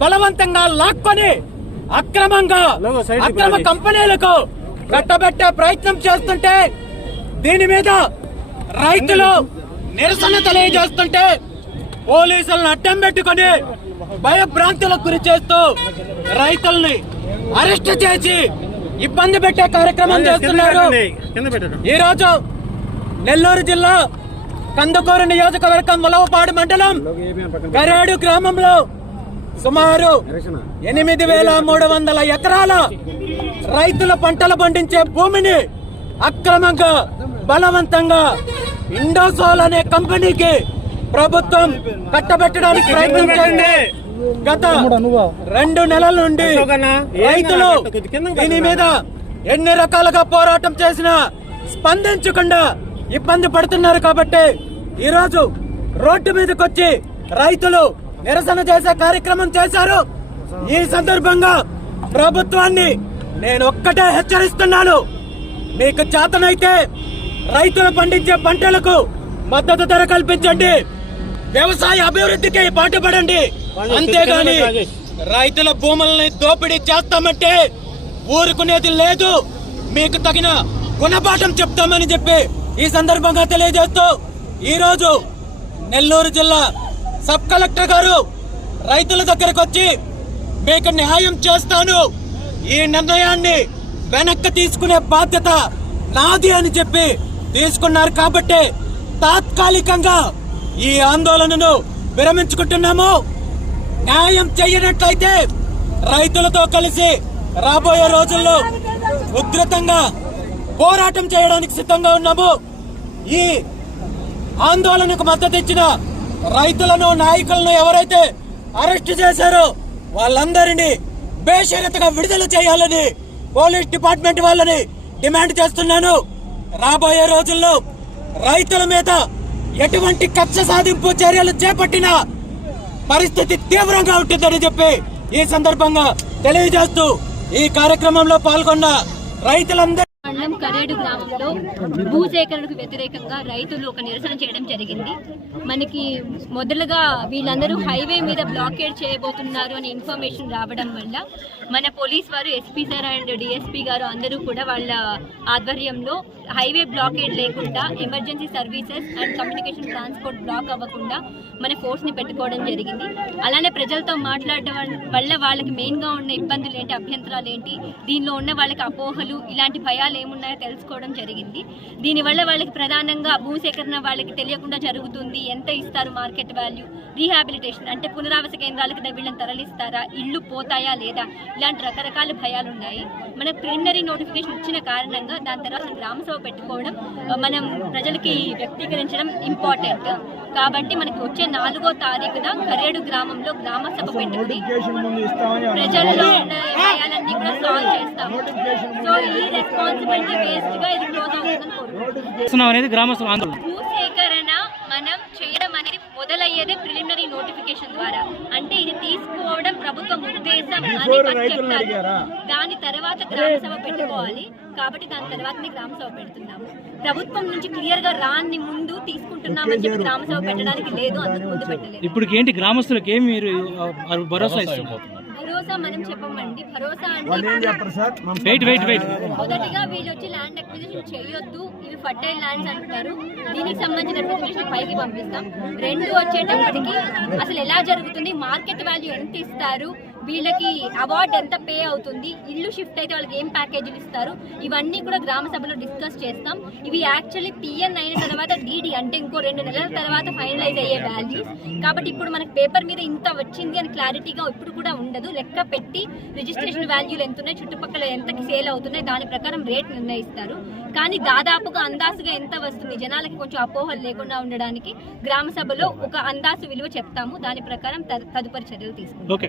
బలవంతంగా లాక్కొని అక్రమంగా అక్రమ. కంపెనీలకు కట్టబెట్టే ప్రయత్నం చేస్తుంటే దీని మీద రైతులు నిరసన తెలియజేస్తుంటే పోలీసులను అడ్డం పెట్టుకొని భయభ్రాంతులకు గురి చేస్తూ రైతుల్ని అరెస్ట్ చేసి ఇబ్బంది పెట్టే కార్యక్రమం చేస్తున్నారు పెట్టండి. కింద పెట్టండి ఈ రోజు నెల్లూరు జిల్లా కందుకూరు నియోజకవర్గం ములవపాడు మండలం గరేడు గ్రామంలో సుమారు ఎనిమిది వేల మూడు వందల ఎకరాల రైతుల పంటలు పండించే భూమిని అక్రమంగా బలవంతంగా ఇండోసోల్ అనే కంపెనీకి ప్రభుత్వం కట్టబెట్టడానికి ప్రయత్నం చేసింది గత రెండు నెలల నుండి రైతులు దీని. మీద ఎన్ని రకాలుగా పోరాటం చేసినా స్పందించకుండా ఇబ్బంది పడుతున్నారు కాబట్టి ఈరోజు రోడ్డు మీదకి వచ్చి రైతులు నిరసన చేసే కార్యక్రమం చేశారు. ఈ సందర్భంగా ప్రభుత్వాన్ని నేను ఒక్కటే హెచ్చరిస్తున్నాను. మీకు చేతనైతే రైతులు పండించే పంటలకు మద్దతు ధర కల్పించండి. వ్యవసాయ అభివృద్ధికి పాటుపడండి. అంతేగాని. రైతుల భూముల్ని దోపిడీ చేస్తామంటే ఊరుకునేది లేదు. మీకు తగిన గుణపాఠం చెప్తామని చెప్పి ఈ సందర్భంగా తెలియజేస్తూ ఈ రోజు నెల్లూరు జిల్లా సబ్ కలెక్టర్ గారు రైతుల దగ్గరకు వచ్చి మీకు న్యాయం చేస్తాను. ఈ నిర్ణయాన్ని వెనక్కి తీసుకునే బాధ్యత నాది అని చెప్పి తీసుకున్నారు కాబట్టి తాత్కాలికంగా ఈ ఆందోళనను విరమించుకుంటున్నాము. న్యాయం చెయ్యనట్లయితే రైతులతో కలిసి రాబోయే రోజుల్లో ఉధృతంగా పోరాటం చేయడానికి సిద్ధంగా ఉన్నాము. ఈ ఆందోళనకు మద్దతు ఇచ్చిన రైతులను నాయకులను ఎవరైతే అరెస్ట్ చేశారో వాళ్ళందరినీ బేషరతుగా విడుదల చేయాలని పోలీస్ డిపార్ట్మెంట్ వాళ్ళని డిమాండ్ చేస్తున్నాను. రాబోయే రోజుల్లో రైతుల మీద ఎటువంటి కక్ష సాధింపు చర్యలు చేపట్టిన పరిస్థితి తీవ్రంగా ఉంటుందని చెప్పి ఈ సందర్భంగా తెలియజేస్తూ ఈ కార్యక్రమంలో పాల్గొన్న రైతులందరూ మండలం కరేడు గ్రామంలో భూసేకరణకు వ్యతిరేకంగా రైతులు ఒక నిరసన చేయడం జరిగింది. మనకి మొదలుగా వీళ్ళందరూ హైవే మీద బ్లాకేడ్ చేయబోతున్నారు అనే ఇన్ఫర్మేషన్ రావడం వల్ల మన పోలీస్ వారు ఎస్పీ సార్ అండ్ డిఎస్పీ గారు అందరూ కూడా వాళ్ళ ఆధ్వర్యంలో హైవే బ్లాకేడ్ లేకుండా emergency services and communication transport block అవ్వకుండా మన ఫోర్స్ని పెట్టుకోవడం జరిగింది. అలానే ప్రజలతో మాట్లాడడం వల్ల వాళ్ళకి మెయిన్గా ఉన్న ఇబ్బందులు ఏంటి అభ్యంతరాలు ఏంటి దీనిలో ఉన్న వాళ్ళకి అపోహలు ఇలాంటి భయాలు ఏమున్నాయో తెలుసుకోవడం జరిగింది. దీనివల్ల వాళ్ళకి ప్రధానంగా భూసేకరణ వాళ్ళకి తెలియకుండా జరుగుతుంది. ఎంత ఇస్తారు మార్కెట్ వాల్యూ? రీహాబిలిటేషన్ అంటే పునరావాస కేంద్రాలకు వీళ్ళని తరలిస్తారా? ఇల్లు పోతాయా లేదా? ఇలాంటి రకరకాల భయాలు ఉన్నాయి మనకు ప్రిలిమినరీ నోటిఫికేషన్ ఇచ్చిన కారణంగా దాని తర్వాత గ్రామ సభ పెట్టుకోవడం మనం ప్రజలకి వ్యక్తీకరించడం ఇంపార్టెంట్ కాబట్టి మనకి వచ్చే నాలుగో తారీఖున కరేడు గ్రామంలో గ్రామ సభ పెట్టుకుని ప్రజల్లో ఉన్న భయాలన్నీ కూడా సాల్వ్ చేస్తాము. సో ఈ రెస్పాన్సిబిలిటీ బేస్డ్గా ఇది క్లోజ్ అవుతుందని భూసేకరణ మనం చేయడం అనేది మొదలయ్యేదే ప్రిలిమినరీ నోటిఫికేషన్ ద్వారా. అంటే ఇది తీసుకోవడం ప్రభుత్వం ఉద్దేశం అని దాని తర్వాత గ్రామ సభ పెట్టుకోవాలి. కాబట్టి దాని తర్వాతనే గ్రామ సభ పెడుతున్నాము. ప్రభుత్వం నుంచి క్లియర్గా రాని ముందు తీసుకుంటున్నామని చెప్పి గ్రామ సభ పెట్టడానికి లేదు అందుకు ముందు పెట్టలేదు. ఇప్పుడు ఏంటి గ్రామస్తులకు ఏమి మీరు భరోసా ఇస్తున్నారు? భరోసా మనం చెప్పమండి. భరోసా అంటే వెయిట్ వెయిట్ వెయిట్ మొదటిగా వీళ్ళు వచ్చి ల్యాండ్ అక్విజిషన్ చేయొద్దు. ఇవి ఫర్టైల్ ల్యాండ్స్ అంటున్నారు. దీనికి సంబంధించిన నోటిఫికేషన్ పైకి పంపిస్తాం. రెండు వచ్చేటప్పటికి అసలు ఎలా జరుగుతుంది? మార్కెట్ వాల్యూ ఎంత ఇస్తారు? వీళ్ళకి అవార్డు ఎంత పే అవుతుంది ఇల్లు షిఫ్ట్ అయితే వాళ్ళకి ఏం ప్యాకేజీలు ఇస్తారు ఇవన్నీ కూడా గ్రామ సభలో డిస్కస్ చేస్తాం. ఇవి యాక్చువల్లీ పిఎన్ అయిన తర్వాత డీడీ అంటే ఇంకో రెండు నెలల తర్వాత ఫైనలైజ్ అయ్యే వాల్యూస్ కాబట్టి ఇప్పుడు మనకి పేపర్ మీద ఇంత వచ్చింది అని క్లారిటీగా ఇప్పుడు కూడా ఉండదు. లెక్క పెట్టి రిజిస్ట్రేషన్ వాల్యూలు ఎంత ఉన్నాయి చుట్టుపక్కల ఎంతకి సేల్ అవుతున్నాయి దాని ప్రకారం రేట్ నిర్ణయిస్తారు. కానీ దాదాపుగా అందాసుగా ఎంత వస్తుంది జనాలకి కొంచెం అపోహలు లేకుండా ఉండడానికి గ్రామ సభలో ఒక అందాసు విలువ చెప్తాము. దాని ప్రకారం తదుపరి చర్యలు తీసుకుంటాం.